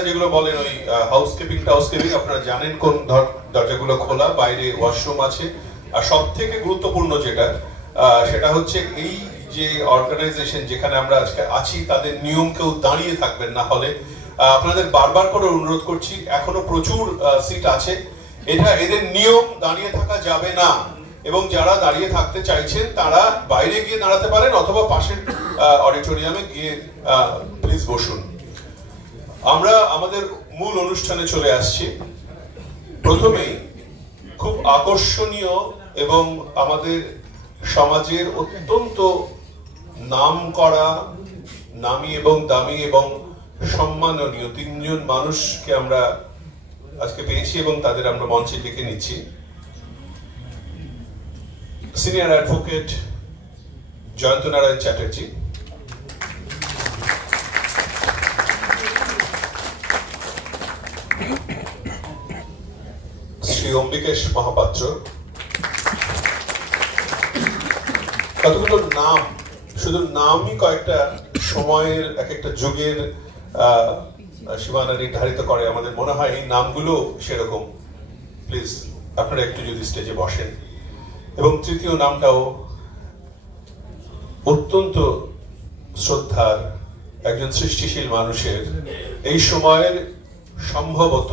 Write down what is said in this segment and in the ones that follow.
আপনারা যেগুলো বলেন ওই হাউসকিপিং আপনারা জানেন কোন দরজাগুলো খোলা, বাইরে ওয়াশরুম আছে। আর সব থেকে গুরুত্বপূর্ণ যেটা সেটা হচ্ছে এই যে অর্গানাইজেশন যেখানে আমরা আজকে আছি তাদের নিয়ম কেউ দাঁড়িয়ে থাকবেন না হলে। আপনাদের বারবার করে অনুরোধ করছি, এখনো প্রচুর সিট আছে, এদের নিয়ম দাঁড়িয়ে থাকা যাবে না। এবং যারা দাঁড়িয়ে থাকতে চাইছেন তারা বাইরে গিয়ে দাঁড়াতে পারেন অথবা পাশের অডিটোরিয়ামে গিয়ে প্লিজ বসুন। আমরা আমাদের মূল অনুষ্ঠানে চলে আসছি। প্রথমেই খুব আকর্ষণীয় এবং আমাদের সমাজের অত্যন্ত নামকরা, নামী এবং দামি এবং সম্মাননীয় তিনজন মানুষকে আমরা আজকে পেয়েছি এবং তাদের আমরা মঞ্চে ডেকে নিচ্ছি। Senior advocate Jayanta Narayan Chatterjee, Shri Ambikesh Mohapatra. কতগুলো নাম, শুধু নামই কয়েকটা সময়ের এক একটা যুগের সীমানা নির্ধারিত করে। আমাদের মনে হয় এই নামগুলো সেরকম। প্লিজ আপনারা একটু যদি স্টেজে বসেন। এবং তৃতীয় নামটাও অত্যন্ত শ্রদ্ধার একজন সৃষ্টিশীল মানুষের, এই সময়ের সম্ভবত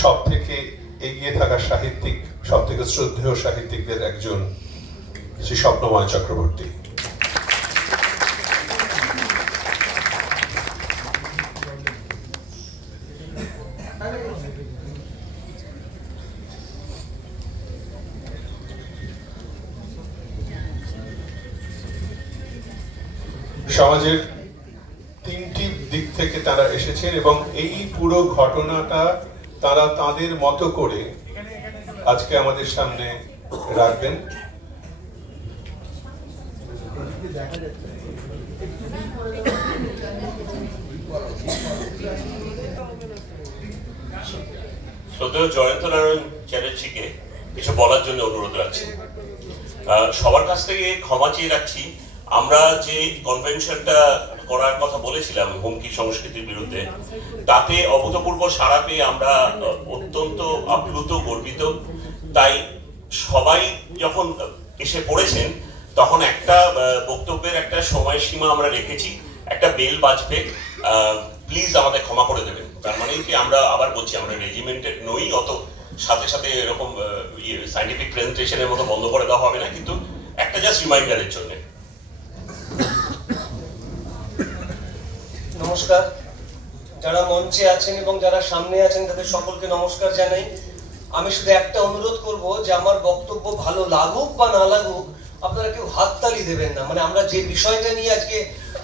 সব থেকে এগিয়ে থাকা সাহিত্যিক, সব থেকে শ্রদ্ধেয় সাহিত্যিকদের একজন, শ্রী স্বপ্নময় চক্রবর্তী। সমাজের তিনটি দিক থেকে তারা এসেছেন এবং এই পুরো ঘটনাটা তারা তাদের মতো করে আজকে আমাদের সামনে রাখবেন। শ্রদ্ধেয় জয়ন্ত নারায়ণ চ্যাটার্জিকে কিছু বলার জন্য অনুরোধ রাখছি। সবার কাছ থেকে ক্ষমা চেয়ে রাখছি। আমরা যে কনভেনশনটা করার কথা বলেছিলাম হুমকি সংস্কৃতির বিরুদ্ধে, তাতে অভূতপূর্ব সাড়া পেয়ে আমরা অত্যন্ত আপ্লুত, গর্বিত। তাই সবাই যখন এসে পড়েছেন তখন একটা বক্তব্যের একটা সময়সীমা আমরা রেখেছি, একটা বেল বাজবে। প্লিজ আমাদের ক্ষমা করে দেবেন। তার মানে কি, আমরা আবার বলছি, আমরা রেজিমেন্টেড নই, অত সাথে সাথে এরকম সাইন্টিফিক প্রেজেন্টেশনের মতো বন্ধ করে দেওয়া হবে না, কিন্তু একটা জাস্ট রিমাইন্ডারের জন্য। নমস্কার। যারা মঞ্চে আছেন এবং যারা সামনে আছেন তাদের সকলকে নমস্কার জানাই। আমি শুধু একটা অনুরোধ করব যে আমার বক্তব্য ভালো লাগুক বা না লাগুক, আপনারা কেউ হাততালি দেবেন না। মানে আমরা যে বিষয়টা নিয়ে আজকে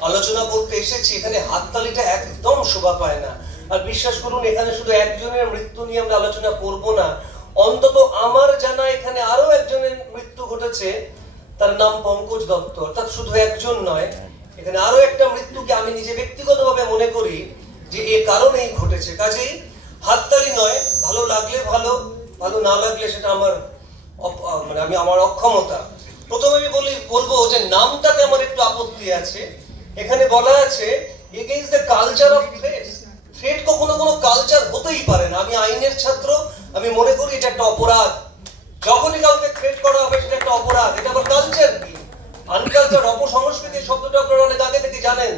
আলোচনা করতে এসেছি, এখানে হাততালিটা একদম শোভা পায় না। আর বিশ্বাস করুন, এখানে শুধু একজনের মৃত্যু নিয়ে আমরা আলোচনা করব না, অন্তত আমার জানা এখানে আরো একজনের মৃত্যু ঘটেছে, তার নাম পঙ্কজ দত্ত। অর্থাৎ শুধু একজন নয়, এখানে আরো একটা মৃত্যুকে আমি নিজে ব্যক্তিগতভাবে মনে করি যে এ কারণেই ঘটেছে। কাজেই হাততালি নয়, ভালো লাগলে ভালো, ভালো না লাগলে সেটা আমার আমার অক্ষমতা। প্রথমে আমি বলবো যে নামটাতে আমার একটু আপত্তি আছে। এখানে বলা আছে against the culture of threat. Threat কখনো কোনো কালচার হতেই পারে না। আমি আইনের ছাত্র, আমি মনে করি এটা একটা অপরাধ। যখনই কাউকে থ্রেট করা হবে সেটা একটা অপরাধ। এটা আবার কালচার কি? আনকালচার, অপসংস্কৃতি শব্দটা আপনারা অনেক আগে থেকে জানেন,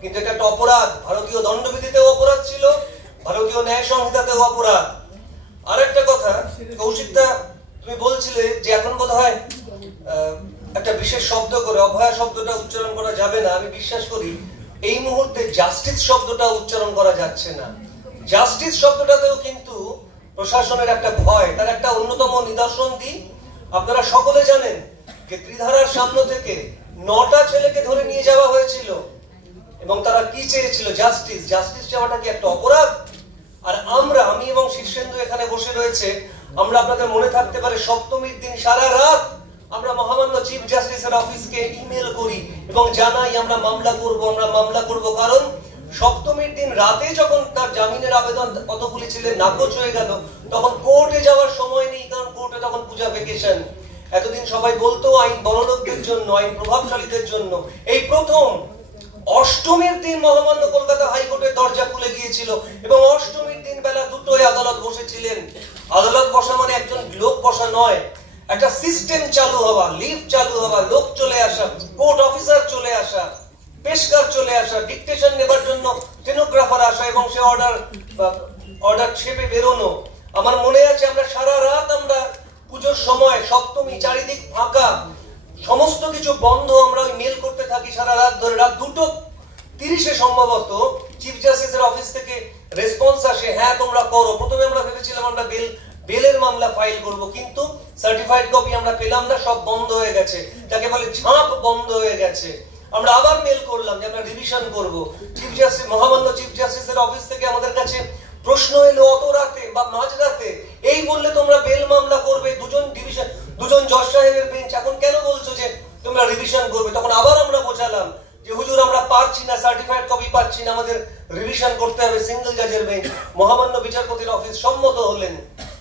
কিন্তু এটা একটা অপরাধ। ভারতীয় দণ্ডবিধিতেও অপরাধ ছিল, ভারতীয় ন্যায় সংহিতাতেও অপরাধ। আর একটা কথা, কৌশিকদা তুমি বলছিলে যে এখন বোধহয় একটা বিশেষ শব্দ করে অভয়া শব্দটা উচ্চারণ করা যাবে না। আমি বিশ্বাস করি এই মুহূর্তে জাস্টিস শব্দটা উচ্চারণ করা যাচ্ছে না। জাস্টিস শব্দটাতেও কিন্তু প্রশাসনের একটা ভয়, তার একটা অন্যতম নিদর্শন দিই। আপনারা সকলে জানেন যে ত্রিধারার সামনে থেকে 9টা ছেলেকে ধরে নিয়ে যাওয়া হয়েছিল এবং তারা কি চেয়েছিল? জাস্টিস। জাস্টিস চাওয়াটা কি একটা অপরাধ? আর আমি এবং শীর্ষেন্দু এখানে বসে রয়েছে, আমরা আপনাদের মনে থাকতে পারে সপ্তমীর দিন সারা রাত আমরা মহামান্য চিফ জাস্টিসের অফিসকে ইমেল করি এবং জানাই আমরা মামলা করব। কারণ সপ্তমীর দিন রাতে যখন তার জামিনের আবেদন কতগুলি ছেলে নাকচ হয়ে গেল, তখন কোর্টে যাওয়ার সময় নেই, কারণ কোর্টে তখন পূজা ভ্যাকেশন। এতদিন সবাই বলতো আইন বড়লোকদের জন্য, আইন প্রভাবশালীদের জন্য। এই প্রথম অষ্টমীর দিন মহামান্য কলকাতা হাইকোর্টের দরজা খুলে গিয়ে দিয়েছিল এবং অষ্টমীর দিন বেলা দুটোই আদালত বসেছিলেন। আদালত বসা মানে একজন লোক বসা নয়, একটা সিস্টেম চালু হওয়া, লিফট চালু হওয়া, লোক চলে আসা, কোর্ট অফিসার চলে আসা, পেশকার চলে আসা, ডিকটেশন নেবার জন্য স্টেনোগ্রাফার আসা এবং সে অর্ডার ছেপে বেরোনো। আমার মনে আছে আমরা সারা রাত, আমরা পুজোর সময় সপ্তমী, চারিদিক ফাঁকা, সমস্ত কিছু বন্ধ, আমরা ওই মেল করতে থাকি সারা রাত ধরে। রাত 2:30 সম্ভবত চিফ জাস্টিসের অফিস থেকে রেসপন্স আসে, হ্যাঁ তোমরা করো। প্রথমে আমরা ভেবেছিলাম আমরা বেলের মামলা ফাইল করব, কিন্তু সার্টিফাইড কপি আমরা পেলাম না, সব বন্ধ হয়ে গেছে, যাকে বলে ঝাঁপ বন্ধ হয়ে গেছে। আমরা আবার মেল করলাম যে আমরা রিভিশন করব। চিফ জাস্টিস, মহামান্য চিফ জাস্টিসের অফিস থেকে আমাদের কাছে প্রশ্ন এলো অত রাতে বা মাঝরাতে, এই বললে তোমরা বেল মামলা করবে, দুজন জজ সাহেবের বেঞ্চ, এখন কেন বলছো যে তোমরা রিভিশন করবে? তখন আবার আমরা বোঝালাম যে হুজুর আমরা পারছি না, সার্টিফাইড কপি পাচ্ছি না, আমাদের রিভিশন করতে হবে, সিঙ্গেল জাজের বেঞ্চ। মহামান্য বিচারপতির অফিস সম্মত হলেন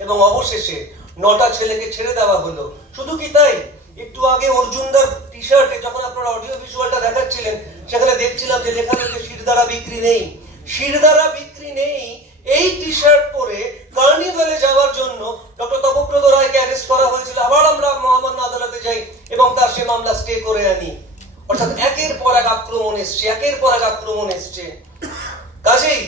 এবং অবশেষে 9টা ছেলেকে ছেড়ে দেওয়া হলো। শুধু কি তাই, একটু আগে অর্জুনদার টি শার্টে যখন আপনারা অডিও ভিজুয়ালটা দেখাচ্ছিলেন, সেখানে দেখছিলাম যে লেখা রয়েছে শিরদাঁড়া বিক্রি নেই। শিরদাঁড়া বিক্রি নেই এই টি শার্ট পরে কার্নিভালে যাওয়ার জন্য ডক্টর তপব্রত রায়কে অ্যারেস্ট করা হয়েছিল। আবার আমরা মহামান্য আদালতে যাই এবং তার সে মামলা স্টে করে আনি। অর্থাৎ একের পর এক আক্রমণ এসছে, একের পর এক আক্রমণ এসছে। কাজেই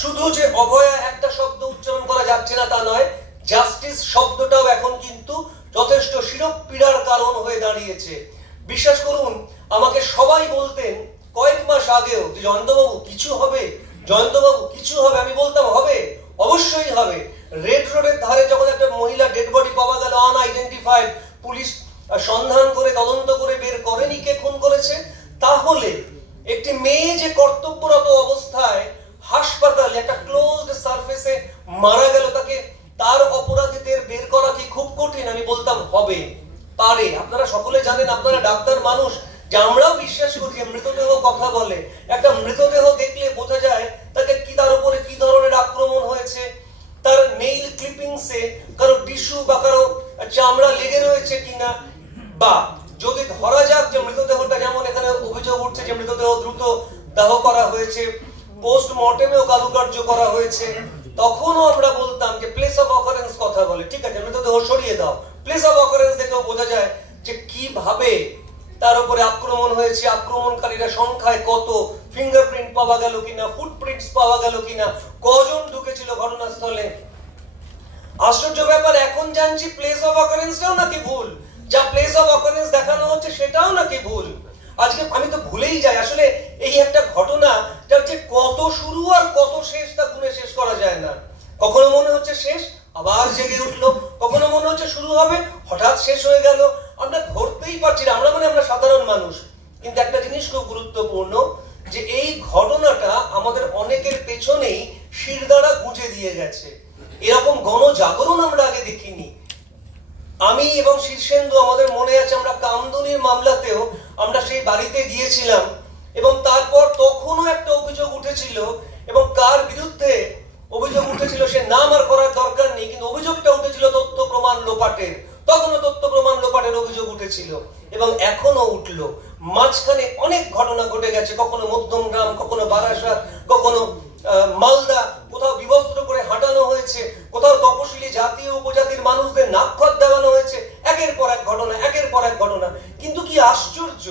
শুধু যে অভয়া একটা শব্দ উচ্চারণ করা যাচ্ছে না তা নয়, জাস্টিস শব্দটাও এখন কিন্তু যথেষ্ট শিরোপীড়ার কারণ হয়ে দাঁড়িয়েছে। বিশ্বাস করুন, আমাকে সবাই বলতেন কয়েক মাস আগেও যে জয়ন্তবাবু কিছু হবে, জয়ন্তবাবু কিছু হবে। আমি বলতাম হবে, অবশ্যই হবে। রেড রোডের ধারে যখন একটা মহিলা ডেড বডি পাওয়া গেল আনআইডেন্টিফাইড, পুলিশ সন্ধান করে তদন্ত করে বের করেনি কে খুন করেছে, তাহলে একটি মেয়ে যে কর্তব্যরত অবস্থায় হাসপাতালে একটা ক্লোজড সারফেসে মারা গেল, তার অপরাধীদের বের করা কি খুব কঠিন? আমি বলতাম হবে, পারে। আপনারা সকলে জানেন, আপনারা ডাক্তার মানুষ, যে আমরাও বিশ্বাস করি যে মৃতদেহ কথা বলে। একটা মৃতদেহ দেখলে বোঝা যায় তাকে কি, তার উপরে কি ধরনের আক্রমণ হয়েছে, তার নেইল ক্লিপিংসে কারো টিস্যু বা কারো চামড়া লেগে রয়েছে কিনা, বা যদি ধরা যাক যে মৃতদেহটা, যেমন এখানে অভিযোগ উঠছে যে মৃতদেহ দ্রুত দাহ করা হয়েছে, পোস্টমর্টেমেও কারুকার্য করা হয়েছে, তখনও আমরা বলতাম যে প্লেস অফ অকারেন্স কথা বলে। ঠিক আছে, মৃতদেহ সরিয়ে দাও, প্লেস অফ অকারেন্স দেখেও বোঝা যায় যে কিভাবে তার উপরে আক্রমণ হয়েছে, আক্রমণকারীরা সংখ্যায় কত, ফিঙ্গারপ্রিন্ট পাওয়া গেল কিনা, ফুটপ্রিন্টস পাওয়া গেল কিনা, কজন ঢুকেছিল ঘটনাস্থলে। আশ্চর্য ব্যাপার, এখন জানছি প্লেস অফ অকারেন্সটাও নাকি ভুল, যা প্লেস অফ অকারেন্স দেখানো হচ্ছে সেটাও নাকি ভুল। আজকে আমি তো ভুলেই যাই আসলে এই একটা ঘটনা যার যে কত শুরু আর কত শেষ তা গুণে শেষ করা যায় না। কখনো মনে হচ্ছে শেষ, আবার জেগে উঠলো, কখনো মনে হচ্ছে শুরু হবে, হঠাৎ শেষ হয়ে গেল, আমরা ধরতেই পারছি না। আমরা সাধারণ মানুষ। কিন্তু একটা জিনিস খুব গুরুত্বপূর্ণ, যে এই ঘটনাটা আমাদের অনেকের পেছনেই শিরদাঁড়া গুঁজে দিয়ে গেছে। এরকম গণজাগরণ আমরা আগে দেখিনি। আমি এবং শীর্ষেন্দু, আমাদের মনে আছে আমরা কামদুনির মামলাতেও আমরা সেই বাড়িতে গিয়েছিলাম এবং তারপর তখনও একটা অভিযোগ উঠেছিল, এবং কার বিরুদ্ধে অভিযোগ উঠেছিল সে নাম আর করার দরকার নেই, কিন্তু অভিযোগটা উঠেছিল তথ্য প্রমাণ লোপাটের। তখনও তথ্য প্রমাণ লোপাটের অভিযোগ উঠেছিল এবং এখনো উঠলো। মাঝখানে অনেক ঘটনা ঘটে গেছে, কখনো মধ্যমগ্রাম, কখনো বারাসাত, কখনো মালদা, কোথাও বিবস্ত্র করে হাঁটানো হয়েছে, কোথাও তপশিলি জাতি ও উপজাতির মানুষদের নাকখত দেওয়ানো হয়েছে। একের পর এক ঘটনা, একের পর এক ঘটনা। কিন্তু কি আশ্চর্য,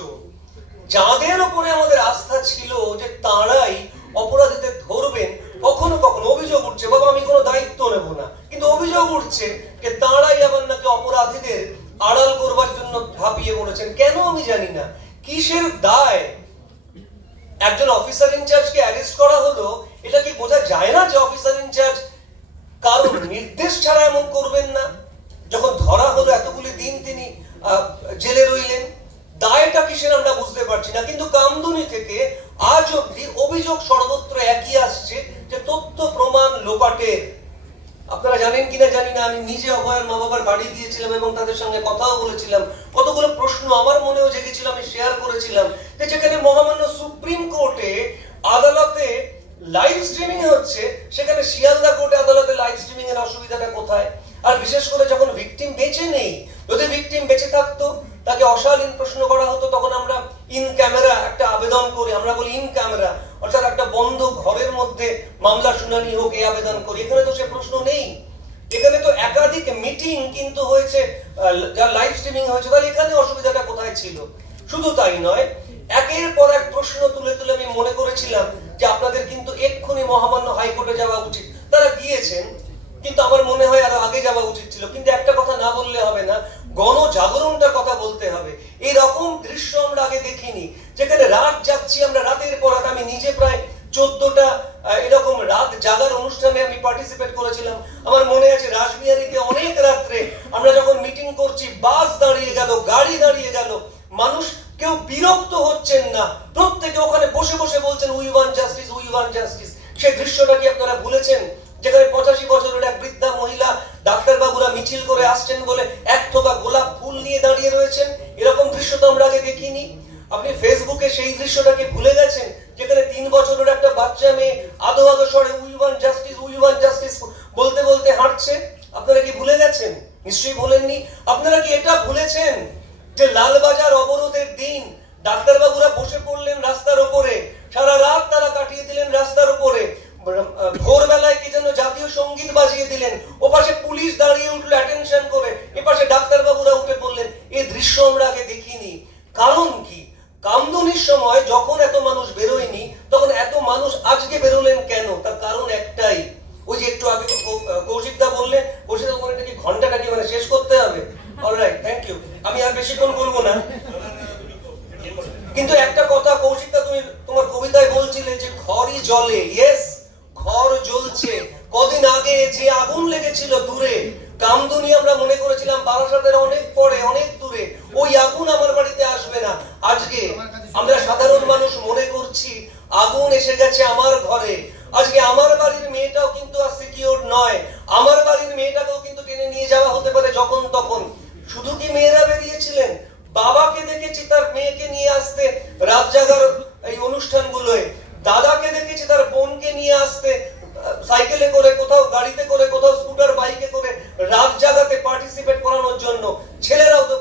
যাদের উপরে আমাদের আস্থা ছিল যে তাঁরাই অপরাধীদের ধরবেন, কখনো কখনো অভিযোগ উঠছে, বাবা আমি কোনো দায়িত্ব নেব না, কিন্তু অভিযোগ উঠছে যে তাঁরাই আবার নাকি অপরাধীদের আড়াল করবার জন্য ঝাঁপিয়ে পড়েছেন। কেন আমি জানি না, কিসের দায়? একজন অফিসার ইনচার্জকে অ্যারেস্ট করা হলো, এটা কি বোঝা যায় না যে অফিসার ইনচার্জ কারণ নির্দেশ ছাড়া এমন করবেন না? যখন ধরা হলো এতগুলি দিন তিনি জেলে রইলেন, দায়টা কিসের আমরা বুঝতে পারছি না। কিন্তু কামদুনি থেকে আজ অব্দি অভিযোগ সর্বত্র একই আসছে, যে তথ্য প্রমাণ লোপাটের। আপনারা জানেন কিনা জানি না, আমি নিজে অভয়ের মা বাবার বাড়ি গিয়েছিলাম এবং তাদের সঙ্গে কথাও বলেছিলাম। কতগুলো প্রশ্ন আমার মনেও জেগেছিল, আমি শেয়ার করেছিলাম যে যেখানে মহামান্য সুপ্রিম কোর্টে আদালতে লাইভ স্ট্রিমিং হচ্ছে, সেখানে শিয়ালদা কোর্টে আদালতে লাইভ স্ট্রিমিং এর অসুবিধাটা কোথায়? আর বিশেষ করে যখন ভিকটিম বেঁচে নেই, যদি ভিকটিম বেঁচে থাকতো, তাকে অশালীন প্রশ্ন করা হতো, তখন আমরা ইন ক্যামেরা একটা আবেদন করে, আমরা বলি ইন ক্যামেরা, অর্থাৎ একটা বন্ধ ঘরের মধ্যে মামলা শুনানি হোক, এই আবেদন করি। এখানে তো সে প্রশ্ন নেই। এখানে তো একাধিক মিটিং কিন্তু হয়েছে, যা লাইভ স্ট্রিমিং হয়েছে, তাহলে এখানে অসুবিধাটা কোথায় ছিল? শুধু তাই নয়, একের পর এক প্রশ্ন তুলে তুলে আমি মনে করেছিলাম যে আপনাদের কিন্তু এক্ষুনি মহামান্য হাইকোর্টে যাওয়া উচিত। তারা গিয়েছেন, কিন্তু আমার মনে হয় আরো আগে যাওয়া উচিত ছিল। কিন্তু একটা কথা না বললে হবে না, গণজাগরণটার কথা বলতে হবে। এরকম দৃশ্য আমরা আগে দেখিনি, যেখানে রাত জাগছি আমরা, রাতের পর রাত। আমি নিজে প্রায় 14টা এরকম রাত জাগার অনুষ্ঠানে আমি পার্টিসিপেট করেছিলাম। আমার মনে আছে রাসবিহারীতে অনেক রাত্রে আমরা যখন মিটিং করছি, বাস দাঁড়িয়ে গেল, গাড়ি দাঁড়িয়ে গেল, মানুষ কেউ বিরক্ত হচ্ছেন না, প্রত্যেকে ওখানে বসে বসে বলছেন we want justice, we want justice. সেই দৃশ্যটা কি আপনারা ভুলেছেন? যেখানে 85 বছরের এক বৃদ্ধা মহিলা, ডাক্তারবাবুরা মিছিল করে আসছেন বলে এক থোকা গোলাপ ফুল নিয়ে দাঁড়িয়ে রয়েছেন। এরকম দৃশ্য তো আমরা আগে দেখিনি। আপনি ফেসবুকে সেই দৃশ্যটাকে ভুলে গেছেন, যেখানে 3 বছরের একটা বাচ্চা মেয়ে আধো আধো স্বরে we want justice, we want justice বলতে বলতে হাঁটছে। আপনারা কি ভুলে গেছেন? নিশ্চয়ই ভুলেননি। আপনারা কি এটা ভুলেছেন যে লালবাজার অবরোধের দিন ডাক্তারবাবুরা বসে পড়লেন রাস্তার উপরে, সারা রাত তারা কাটিয়ে দিলেন রাস্তার উপরে, ভোরবেলায় কি যেন জাতীয় সঙ্গীত বাজিয়ে দিলেন, ওপাশে পুলিশ দাঁড়িয়ে উঠলো অ্যাটেনশন করে, এপাশে ডাক্তারবাবুরা উঠে পড়লেন। এই দৃশ্য আমরা আগে দেখিনি। কারণ কি? কামদুনির সময় যখন এত মানুষ বেরোয়নি, তখন এত মানুষ আজকে বেরোলেন কেন? তার কারণ একটাই, ওই যে একটু আগে কৌশিকদা বললে, কৌশিকদা বলে কি ঘন্টাটা কি মানে শেষ করতে হবে? অলরাইট, থ্যাংক ইউ, আমি আর বেশিক্ষণ বলবো না। কিন্তু একটা কথা কৌশিকদা, তুমি তোমার কবিতায় বলছিলে যে ঘরই জ্বলে। ইয়েস, ঘর জ্বলছে। কদিন আগে যে আগুন লেগেছিল দূরে, কামদুনি, আমরা মনে করেছিলাম বারাসাতের অনেক পরে, অনেক দূরে, ওই আগুন আমার বাড়িতে আসবে না। আজকে আমরা সাধারণ মানুষ মনে করছি আগুন এসে গেছে আমার ঘরে। আজকে আমার বাড়ির মেয়েটাও কিন্তু আর সিকিউর নয়। আমার বাড়ির মেয়েটাকেও কিন্তু টেনে নিয়ে যাওয়া হতে পারে যখন তখন। শুধু কি মেয়েরা বেরিয়েছিলেন? বাবাকে দেখেছি তার মেয়েকে নিয়ে আসতে রাত জাগার এই অনুষ্ঠানগুলোয়, দাদাকে দেখেছি তার বোনকে নিয়ে আসতে সাইকেলে করে, কোথাও গাড়িতে করে, কোথাও স্কুটার বাইকে করে রাত জাগাতে পার্টিসিপেট করানোর জন্য। ছেলেরাও তো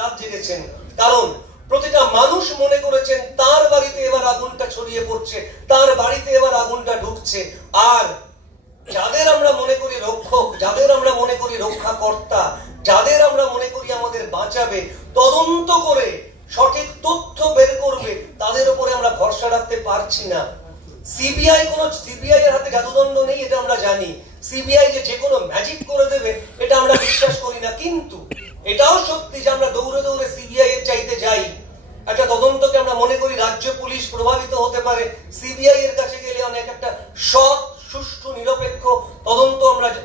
রাত জেগেছেন, কারণ প্রতিটা মানুষ মনে করেছেন তার বাড়িতে এবার আগুনটা ছড়িয়ে পড়ছে, তার বাড়িতে এবার আগুনটা ঢুকছে। আর যাদের আমরা মনে করি রক্ষক, যাদের আমরা মনে করি রক্ষাকর্তা, যাদের আমরা মনে করি আমাদের বাঁচাবে, তদন্ত করে সঠিক তথ্য বের করবে, তাদের উপরে আমরা ভরসা রাখতে পারছি না। সিবিআই এর হাতে জাদুদণ্ড নেই, এটা আমরা জানি। সিবিআই যে কোনো ম্যাজিক করে দেবে, এটা আমরা বিশ্বাস করি না। কিন্তু এটাও সত্যি যে আমরা দৌড়ে দৌড়ে সিবিআই এর চাইতে যাই। একটা তদন্তকে আমরা মনে করি রাজ্য পুলিশ প্রভাবিত হতে পারে, সিবিআই এর কাছে গেলে অনেক একটা সৎ, সুষ্ঠু, নিরপেক্ষ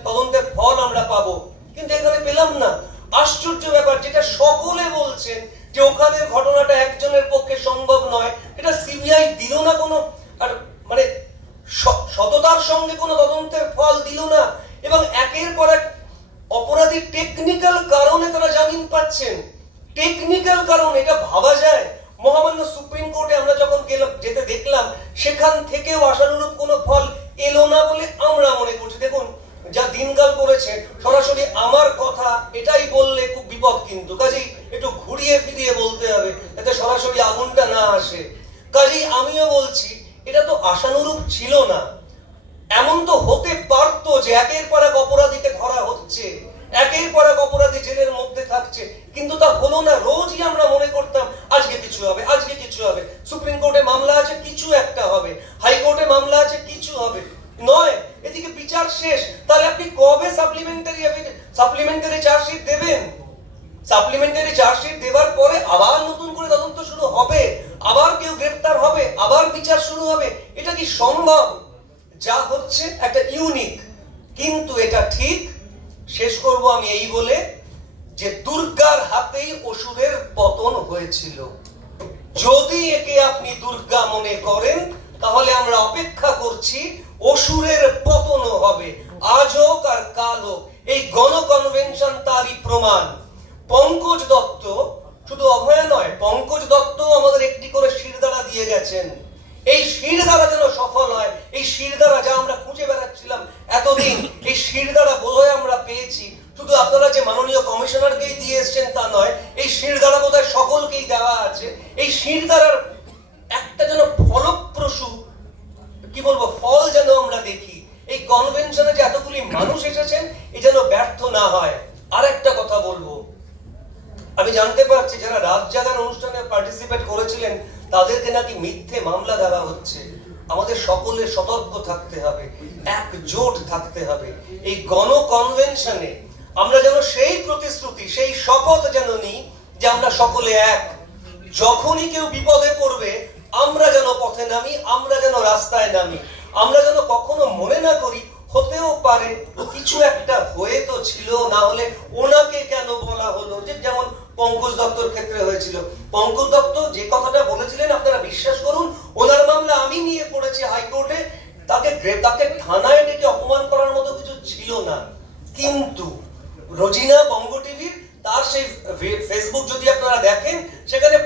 তদন্তের ফল আমরা পাবো। কিন্তু এখানে পেলাম না। আশ্চর্য ব্যাপার, যেটা সকলে বলছেন যে ওখানের ঘটনাটা একজনের পক্ষে সম্ভব নয়, এটা সিবিআই দিল না কোনো, আর মানে সততার সঙ্গে কোনো তদন্তের ফল দিল না। এবং একের পর এক অপরাধী টেকনিক্যাল কারণে তারা জামিন পাচ্ছেন। টেকনিক্যাল কারণ, এটা ভাবা যায়? মহামান্য সুপ্রিম কোর্টে আমরা যখন যেতে দেখলাম, সেখান থেকেও আশানুরূপ কোনো ফল এলো না বলে আমরা মনে করছি। দেখুন যা দিনকাল করেছে, সরাসরি আমার কথা এটাই বললে খুব বিপদ, কিন্তু কাজেই একটু ঘুরিয়ে ফিরিয়ে বলতে হবে, যাতে সরাসরি আগুনটা না আসে। কাজেই আমিও বলছি এটা তো আশানুরূপ ছিল না। এমন তো হতে পারতো যে একের পর এক অপরাধীকে ধরা হচ্ছে, একের পর এক অপরাধী জেলের মধ্যে থাকছে, কিন্তু তা হলো না। রোজই আমরা মনে করতাম আজকে কিছু হবে, আজকে কিছু হবে, সুপ্রিম কোর্টে মামলা আছে, কিছু একটা হবে, হাইকোর্টে মামলা আছে, কিছু হবে। নয়, এদিকে বিচার শেষ, তাহলে আপনি কবে সাপ্লিমেন্টারি চার্জশিট দেবেন? সাপ্লিমেন্টারি চার্জশিট দেওয়ার পরে আবার নতুন করে তদন্ত শুরু হবে, আবার কেউ গ্রেফতার হবে, আবার বিচার শুরু হবে। এটা কি সম্ভব? যা হচ্ছে একটা ইউনিক। কিন্তু এটা ঠিক, শেষ করব আমি এই বলে যে দুর্গার হাতেই অসুরের পতন হয়েছিল। যদি একে আপনি দুর্গা মনে করেন, তাহলে আমরা অপেক্ষা করছি অসুরের পতনও হবে, আজ হোক আর কাল হোক। এই গণ কনভেনশন তারই প্রমাণ। পঙ্কজ দত্ত শুধু অভয়া নয়, পঙ্কজ দত্ত আমাদের একটি করে শিরদাঁড়া দিয়ে গেছেন। এই শিরদাঁড়া যেন সফল হয়, এই শিরদাঁড়া যা আমরা খুঁজে বেড়াচ্ছিলাম এতদিন, এই শিরদাঁড়া বোধহয় আমরা পেয়েছি। শুধু আপনারা যে মাননীয় কমিশনারকেই দিয়ে এসছেন তা নয়, এই শিরদাঁড়া বোধহয় সকলকেই দেওয়া আছে। এই শিরদাঁড়ার ফল যেন আমরা দেখি। এই কনভেনশনে যে এতগুলি মানুষ এসেছেন এ যেন ব্যর্থ না হয়। আর একটা কথা বলবো, আমি জানতে পারছি যারা রাত জাগার অনুষ্ঠানে পার্টিসিপেট করেছিলেন তাদেরকে নাকি মিথ্যে মামলা দেওয়া হচ্ছে। আমাদের সকলের সতর্ক থাকতে হবে, একজোট থাকতে হবে। এই গণ কনভেনশনে আমরা যেন সেই প্রতিশ্রুতি, সেই শপথ যেন নিই যে আমরা সকলে এক। যখনই কেউ বিপদে পড়বে আমরা যেন পথে নামি, আমরা যেন রাস্তায় নামি। আমরা যেন কখনো মনে না করি হতেও পারে কিছু একটা হয়ে তো ছিল, না হলে ওনাকে কেন বলা হলো। যে যেমন পঙ্কজ দত্তর ক্ষেত্রে হয়েছিল, পঙ্কজ দত্ত যে কথাটা বলেছিলেন আপনারা বিশ্বাস করুন, ওনার মামলা আমি নিয়ে পড়েছি হাইকোর্টে। তাকে থানায় ডেকে অপমান করার মতো কিছু ছিল না। কিন্তু রোজিনা বঙ্গ টিভির তার সেই ফেসবুক যদি আপনারা দেখেন, সেখানে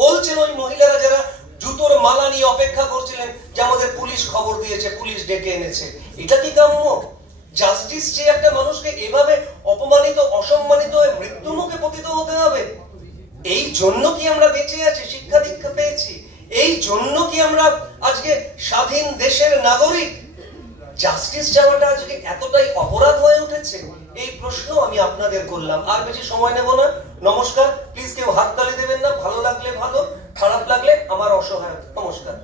বলছেন ওই মহিলারা যারা জুতোর মালা নিয়ে অপেক্ষা করছিলেন যে আমাদের পুলিশ খবর দিয়েছে, পুলিশ ডেকে এনেছে। এটা কি কাম্য? জাস্টিস যে একটা মানুষকে এভাবে অপমানিত, অসম্মানিত হয়ে মৃত্যু মুখে পতিত হতে হবে? এই জন্য কি আমরা বেঁচে আছি, শিক্ষা দীক্ষা পেয়েছি? এই জন্য কি আমরা আজকে স্বাধীন দেশের নাগরিক? জাস্টিস চাওয়াটা আজকে এতটাই অপরাধ হয়ে উঠেছে? এই প্রশ্ন আমি আপনাদের করলাম। আর বেশি সময় নেব না। নমস্কার। প্লিজ কেউ হাততালি দেবেন না। ভালো লাগলে ভালো, খারাপ লাগলে আমার অসহায়। নমস্কার।